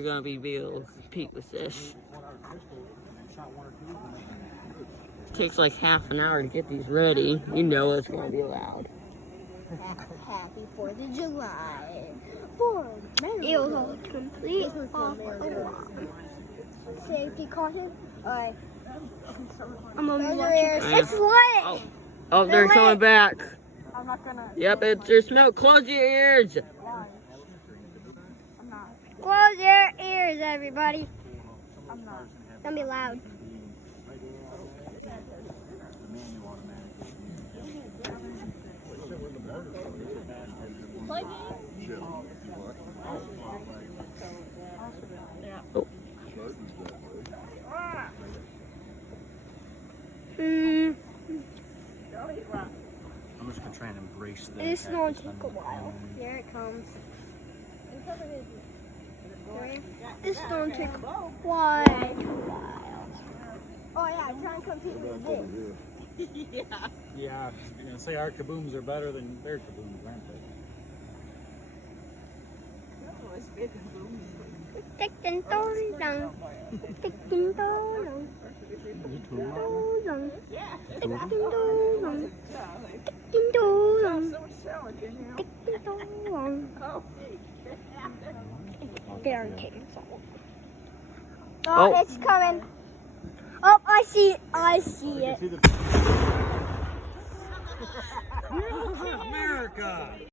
You're gonna be able to compete with this. Takes like half an hour to get these ready. You know it's gonna be loud. Happy 4th of July. It was all complete off safety caution. Alright. I'm gonna be watching. It's lit! Oh, they're coming back. I'm not gonna. Yep, it's your smoke. Close your ears. I'm not. Close your ears, everybody. I'm not. It's gonna be loud. Oh. I'm just gonna try and embrace this. It's gonna take a while. Here it comes. It's gonna take quite a while. Oh yeah, try and compete with this. Yeah, you're gonna say our kabooms are better than their kabooms, aren't they? Ticking toes down. Ticking toes down. Ticking toes down. Ticking toes down. Ticking toes down. Ticking toes down. They're taking salt. Oh, it's coming. Oh, I see it. I see it. America!